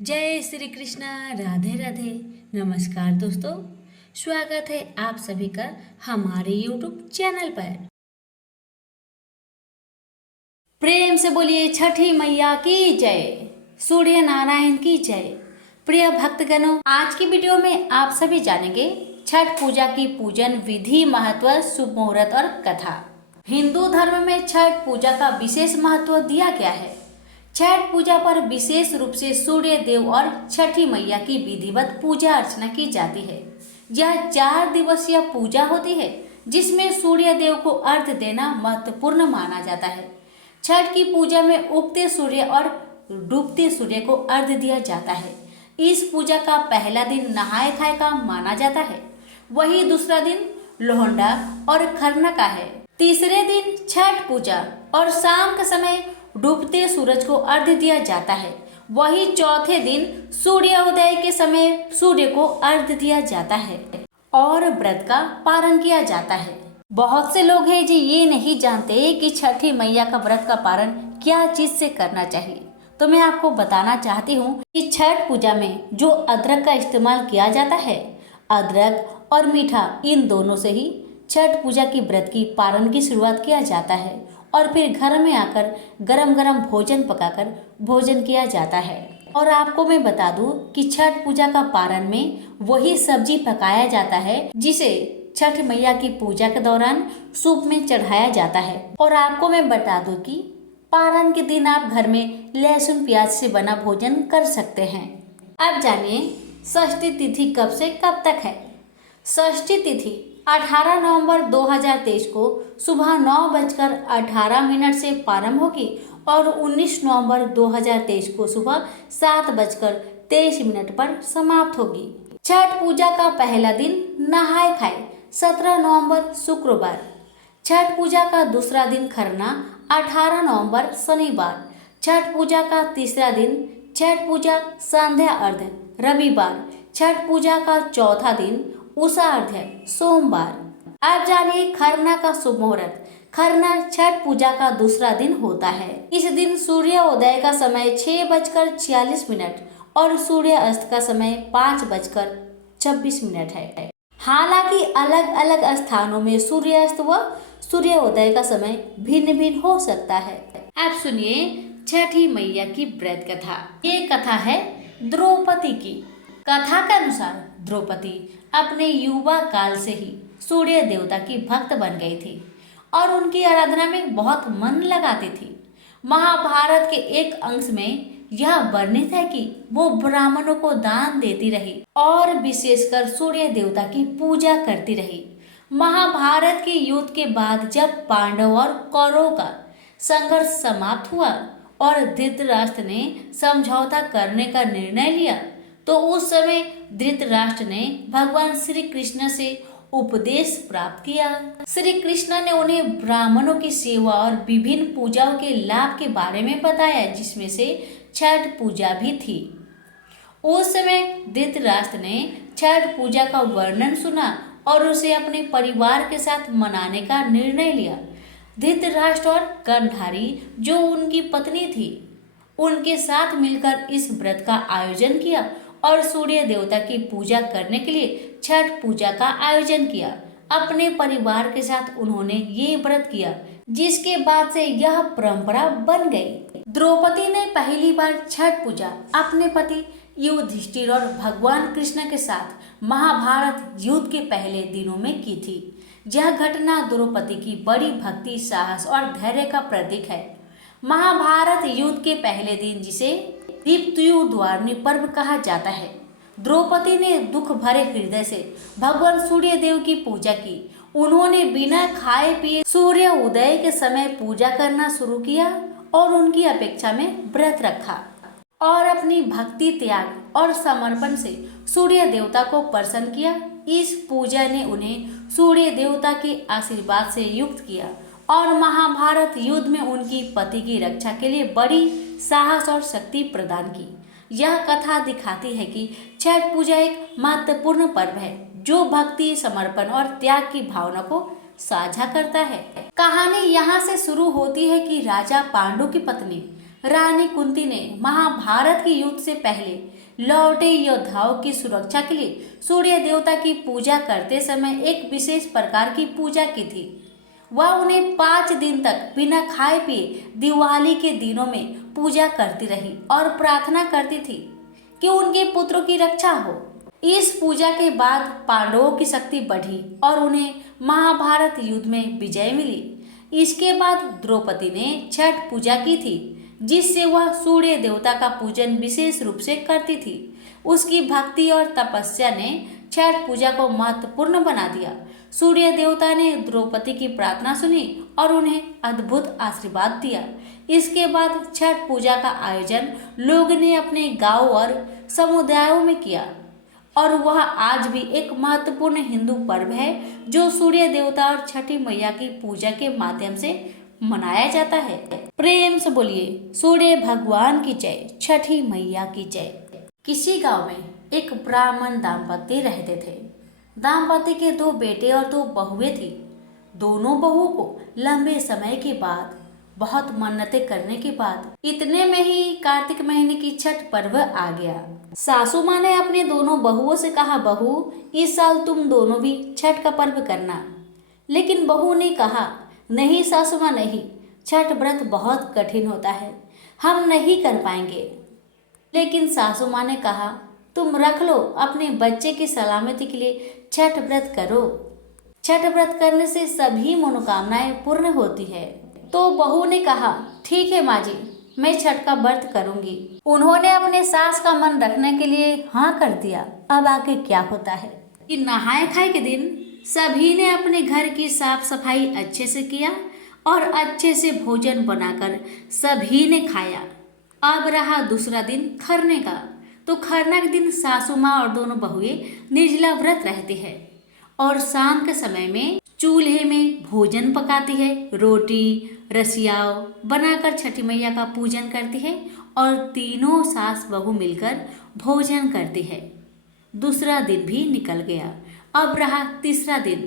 जय श्री कृष्णा। राधे राधे। नमस्कार दोस्तों, स्वागत है आप सभी का हमारे YouTube चैनल पर। प्रेम से बोलिए छठी मैया की जय, सूर्य नारायण की जय। प्रिय भक्तगणों, आज की वीडियो में आप सभी जानेंगे छठ पूजा की पूजन विधि, महत्व, शुभ मुहूर्त और कथा। हिंदू धर्म में छठ पूजा का विशेष महत्व दिया गया है। छठ पूजा पर विशेष रूप से सूर्य देव और छठी मैया की विधिवत पूजा अर्चना की जाती है। यह 4 दिवसीय पूजा होती है जिसमें सूर्य देव को अर्घ्य देना महत्वपूर्ण माना जाता है। छठ की पूजा में उगते सूर्य और डूबते सूर्य को अर्घ्य दिया जाता है। इस पूजा का पहला दिन नहाय खाए का माना जाता है, वही दूसरा दिन लोहंडा और खरना का है। तीसरे दिन छठ पूजा और शाम के समय डूबते सूरज को अर्घ्य दिया जाता है। वही चौथे दिन सूर्योदय के समय सूर्य को अर्घ्य दिया जाता है और व्रत का पारण किया जाता है। बहुत से लोग हैं जो ये नहीं जानते कि छठी मैया का व्रत का पारण क्या चीज से करना चाहिए। तो मैं आपको बताना चाहती हूँ कि छठ पूजा में जो अदरक का इस्तेमाल किया जाता है, अदरक और मीठा, इन दोनों से ही छठ पूजा की व्रत की पारण की शुरुआत किया जाता है और फिर घर में आकर गरम गरम भोजन पकाकर भोजन किया जाता है। और आपको मैं बता दूं कि छठ पूजा का पारण में वही सब्जी पकाया जाता है जिसे छठ मैया की पूजा के दौरान सूप में चढ़ाया जाता है। और आपको मैं बता दूं कि पारण के दिन आप घर में लहसुन प्याज से बना भोजन कर सकते हैं। अब जानिए षष्ठी तिथि कब से कब तक है। षष्ठी तिथि 18 नवंबर 2023 को सुबह 9:18 से प्रारंभ होगी और 19 नवंबर 2023 को सुबह 7:23 पर समाप्त होगी। छठ पूजा का पहला दिन नहाय खाए 17 नवंबर शुक्रवार। छठ पूजा का दूसरा दिन खरना 18 नवंबर शनिवार। छठ पूजा का तीसरा दिन छठ पूजा संध्या अर्घ्य रविवार। छठ पूजा का चौथा दिन उषा अर्घ्य सोमवार। अब जानिए खरना का शुभ मुहूर्त। खरना छठ पूजा का दूसरा दिन होता है। इस दिन सूर्योदय का समय 6:46 और सूर्य अस्त का समय 5:26 है। हालांकि अलग अलग स्थानों में सूर्यास्त व सूर्योदय का समय भिन्न भिन्न हो सकता है। अब सुनिए छठी मैया की व्रत कथा। ये कथा है द्रौपदी की। कथा के अनुसार द्रौपदी अपने युवा काल से ही सूर्य देवता की भक्त बन गई थी और उनकी आराधना में बहुत मन लगाती थी। महाभारत के एक अंश में यह वर्णित है कि वो ब्राह्मणों को दान देती रही और विशेषकर सूर्य देवता की पूजा करती रही। महाभारत के युद्ध के बाद जब पांडव और कौरवों का संघर्ष समाप्त हुआ और धृतराष्ट्र ने समझौता करने का निर्णय लिया, तो उस समय धृतराष्ट्र ने भगवान श्री कृष्ण से उपदेश प्राप्त किया। श्री कृष्ण ने उन्हें ब्राह्मणों की सेवा और विभिन्न पूजाओं के लाभ के बारे में बताया, जिसमें से छठ पूजा भी थी। उस समय धृतराष्ट्र ने छठ पूजा का वर्णन सुना और उसे अपने परिवार के साथ मनाने का निर्णय लिया। धृतराष्ट्र और गांधारी जो उनकी पत्नी थी, उनके साथ मिलकर इस व्रत का आयोजन किया और सूर्य देवता की पूजा करने के लिए छठ पूजा का आयोजन किया। अपने परिवार के साथ उन्होंने ये व्रत किया, जिसके बाद से यह परंपरा बन गई। द्रौपदी ने पहली बार छठ पूजा अपने पति युधिष्ठिर और भगवान कृष्ण के साथ महाभारत युद्ध के पहले दिनों में की थी। यह घटना द्रौपदी की बड़ी भक्ति, साहस और धैर्य का प्रतीक है। महाभारत युद्ध के पहले दिन, जिसे दीप्तुद्वारिणी पर्व कहा जाता है, द्रौपदी ने दुख भरे हृदय से भगवान सूर्य देव की पूजा की। उन्होंने बिना खाए पिए सूर्य उदय के समय पूजा करना शुरू किया और उनकी अपेक्षा में व्रत रखा और अपनी भक्ति, त्याग और समर्पण से सूर्य देवता को प्रसन्न किया। इस पूजा ने उन्हें सूर्य देवता के आशीर्वाद से युक्त किया और महाभारत युद्ध में उनकी पति की रक्षा के लिए बड़ी साहस और शक्ति प्रदान की। यह कथा दिखाती है कि छठ पूजा एक महत्वपूर्ण पर्व है जो भक्ति, समर्पण और त्याग की भावना को साझा करता है। कहानी यहाँ से शुरू होती है कि राजा पांडु की पत्नी रानी कुंती ने महाभारत के युद्ध से पहले लौटे योद्धाओं की सुरक्षा के लिए सूर्य देवता की पूजा करते समय एक विशेष प्रकार की पूजा की थी। वह उन्हें 5 दिन तक बिना खाए पिए दिवाली के दिनों में पूजा करती रही और प्रार्थना करती थी कि उनके पुत्रों की रक्षा हो। इस पूजा के बाद पांडवों की शक्ति बढ़ी और उन्हें महाभारत युद्ध में विजय मिली। इसके बाद द्रौपदी ने छठ पूजा की थी, जिससे वह सूर्य देवता का पूजन विशेष रूप से करती थी। उसकी भक्ति और तपस्या ने छठ पूजा को महत्वपूर्ण बना दिया। सूर्य देवता ने द्रौपदी की प्रार्थना सुनी और उन्हें अद्भुत आशीर्वाद दिया। इसके बाद छठ पूजा का आयोजन लोग ने अपने गांव और समुदायों में किया और वह आज भी एक महत्वपूर्ण हिंदू पर्व है जो सूर्य देवता और छठी मैया की पूजा के माध्यम से मनाया जाता है। प्रेम से बोलिए सूर्य भगवान की जय, छठी मैया की जय। किसी गांव में एक ब्राह्मण दाम्पत्य रहते थे। दाम्पत्य के 2 बेटे और 2 बहुएं थी। दोनों बहुओं को लंबे समय के बाद, बहुत मन्नतें करने के बाद, इतने में ही कार्तिक महीने की छठ पर्व आ गया। सासू माँ ने अपने दोनों बहुओं से कहा, बहू इस साल तुम दोनों भी छठ का पर्व करना। लेकिन बहू ने कहा, नहीं सासू माँ नहीं, छठ व्रत बहुत कठिन होता है, हम नहीं कर पाएंगे। लेकिन सासू माँ ने कहा, तुम रख लो, अपने बच्चे की सलामती के लिए छठ व्रत करो। छठ व्रत करने से सभी मनोकामनाएं पूर्ण होती है। तो बहू ने कहा, ठीक है माँ जी, मैं छठ का व्रत करूंगी। उन्होंने अपने सास का मन रखने के लिए हाँ कर दिया। अब आगे क्या होता है कि नहाए खाए के दिन सभी ने अपने घर की साफ सफाई अच्छे से किया और अच्छे से भोजन बनाकर सभी ने खाया। अब रहा दूसरा दिन खरने का। तो खरना के दिन सासू माँ और दोनों बहुएं निर्जला व्रत रहती है और शाम के समय में चूल्हे में भोजन पकाती है। रोटी रसियाव बनाकर छठी मैया का पूजन करती है और तीनों सास बहू मिलकर भोजन करती है। दूसरा दिन भी निकल गया। अब रहा तीसरा दिन।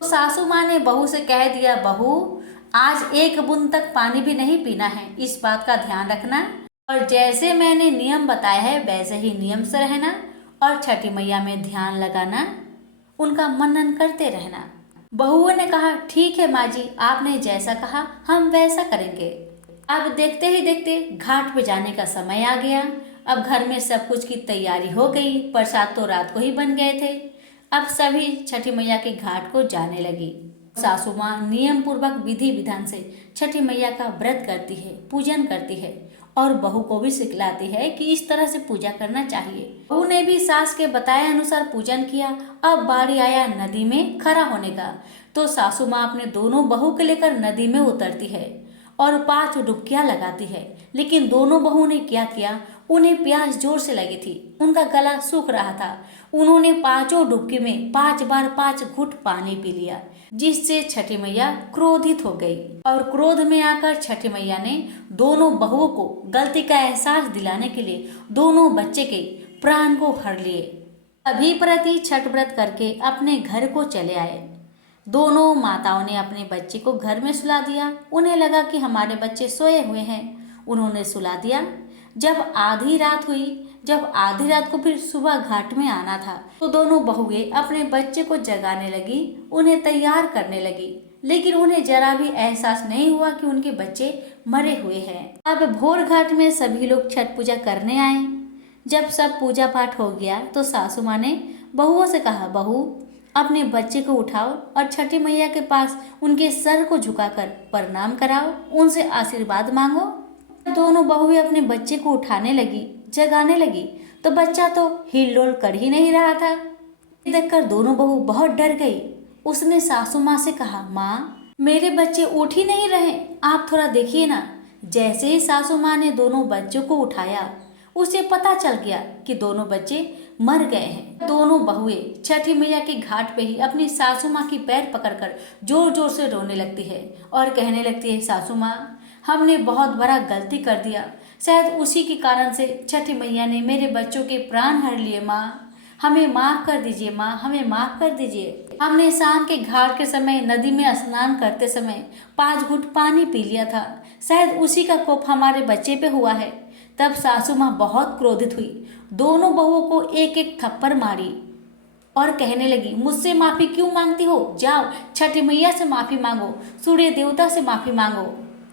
तो सासू माँ ने बहू से कह दिया, बहू आज 1 बूंद तक पानी भी नहीं पीना है, इस बात का ध्यान रखना और जैसे मैंने नियम बताया है वैसे ही नियम से रहना और छठी मैया में ध्यान लगाना, उनका मनन करते रहना। बहुओं ने कहा, ठीक है माँ जी, आपने जैसा कहा हम वैसा करेंगे। अब देखते ही देखते घाट पे जाने का समय आ गया। अब घर में सब कुछ की तैयारी हो गई। प्रसाद तो रात को ही बन गए थे। अब सभी छठी मैया के घाट को जाने लगी। सासू माँ नियम पूर्वक विधि विधान से छठी मैया का व्रत करती है, पूजन करती है और बहू को भी सिखलाती है कि इस तरह से पूजा करना चाहिए। बहू ने भी सास के बताए अनुसार पूजन किया। अब बारी आया नदी में खड़ा होने का। तो सासू माँ अपने दोनों बहू को लेकर नदी में उतरती है और 5 डुबकियां लगाती है। लेकिन दोनों बहू ने क्या किया, उन्हें प्यास जोर से लगी थी, उनका गला सूख रहा था। उन्होंने 5 डुबकी में 5 बार 5 घुट पानी पी लिया, जिससे छठी मैया क्रोधित हो गई और क्रोध में आकर छठी मैया ने दोनों बहुओं को गलती का एहसास दिलाने के लिए दोनों बच्चे के प्राण को हर लिए। अभी प्रति छठ व्रत करके अपने घर को चले आए। दोनों माताओं ने अपने बच्चे को घर में सुला दिया। उन्हें लगा कि हमारे बच्चे सोए हुए हैं, उन्होंने सुला दिया। जब आधी रात को फिर सुबह घाट में आना था, तो दोनों बहुएं अपने बच्चे को जगाने लगी, उन्हें तैयार करने लगी। लेकिन उन्हें जरा भी एहसास नहीं हुआ कि उनके बच्चे मरे हुए हैं। अब भोर घाट में सभी लोग छठ पूजा करने आए। जब सब पूजा पाठ हो गया तो सासू माँ ने बहुओं से कहा, बहू अपने बच्चे को उठाओ और छठी मैया के पास उनके सर को झुकाकर प्रणाम कराओ, उनसे आशीर्वाद मांगो। दोनों बहुएं अपने बच्चे को उठाने लगी, जगाने लगी, तो बच्चा तो हिलडोल कर ही नहीं रहा था। देखकर दोनों बहू बहुत डर गई। उसने सासू माँ से कहा, माँ मेरे बच्चे उठ ही नहीं रहे, आप थोड़ा देखिए ना। जैसे ही सासू माँ ने दोनों बच्चों को उठाया, उसे पता चल गया कि दोनों बच्चे मर गए हैं। दोनों बहुएं छठी मैया के घाट पे ही अपनी सासू माँ की पैर पकड़कर जोर जोर से रोने लगती है और कहने लगती है, सासू माँ हमने बहुत बड़ा गलती कर दिया, शायद उसी के कारण से छठी मैया ने मेरे बच्चों के प्राण हर लिए। माँ हमें माफ़ कर दीजिए, माँ हमें माफ़ कर दीजिए। हमने शाम के घाट के समय नदी में स्नान करते समय 5 घुट पानी पी लिया था, शायद उसी का कोप हमारे बच्चे पे हुआ है। तब सासू माँ बहुत क्रोधित हुई, दोनों बहुओं को एक एक थप्पड़ मारी और कहने लगी, मुझसे माफी क्यों मांगती हो? जाओ छठी मैया से माफी मांगो, सूर्य देवता से माफी मांगो।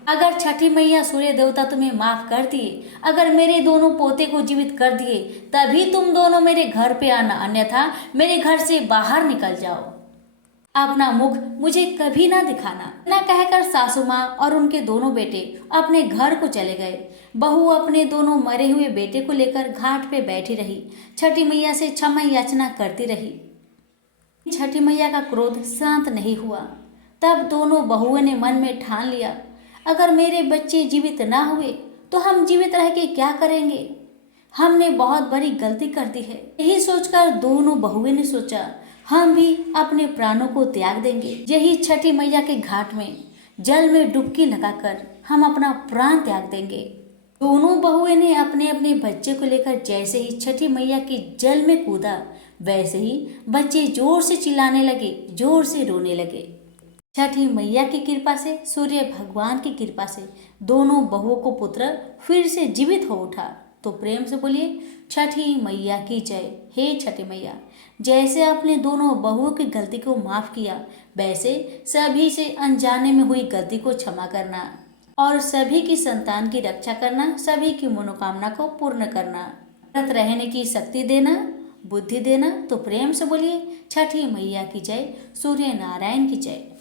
अगर छठी मैया सूर्य देवता तुम्हें माफ कर दिए, अगर मेरे दोनों पोते को जीवित कर दिए, तभी तुम दोनों मेरे घर पे आना, अन्यथा मेरे घर से बाहर निकल जाओ। अपना मुख मुझे कभी ना दिखाना। न कहकर सासू माँ और उनके दोनों बेटे अपने घर को चले गए। बहू अपने दोनों मरे हुए बेटे को लेकर घाट पे बैठी रही, छठी मैया से क्षमा याचना करती रही। छठी मैया का क्रोध शांत नहीं हुआ। तब दोनों बहुओं ने मन में ठान लिया, अगर मेरे बच्चे जीवित ना हुए तो हम जीवित रह के क्या करेंगे? हमने बहुत बड़ी गलती कर दी है। यही सोचकर दोनों बहुओं ने सोचा, हम भी अपने प्राणों को त्याग देंगे। यही छठी मैया के घाट में जल में डुबकी लगाकर हम अपना प्राण त्याग देंगे। दोनों बहुओं ने अपने अपने बच्चे को लेकर जैसे ही छठी मैया के जल में कूदा, वैसे ही बच्चे जोर से चिल्लाने लगे, जोर से रोने लगे। छठी मैया की कृपा से, सूर्य भगवान की कृपा से दोनों बहुओं को पुत्र फिर से जीवित हो उठा। तो प्रेम से बोलिए, छठी मैया की जय। हे छठी मैया, जैसे आपने दोनों बहुओं की गलती को माफ किया, वैसे सभी से अनजाने में हुई गलती को क्षमा करना और सभी की संतान की रक्षा करना, सभी की मनोकामना को पूर्ण करना, व्रत रहने की शक्ति देना, बुद्धि देना। तो प्रेम से बोलिए, छठी मैया की जय, सूर्य नारायण की जय।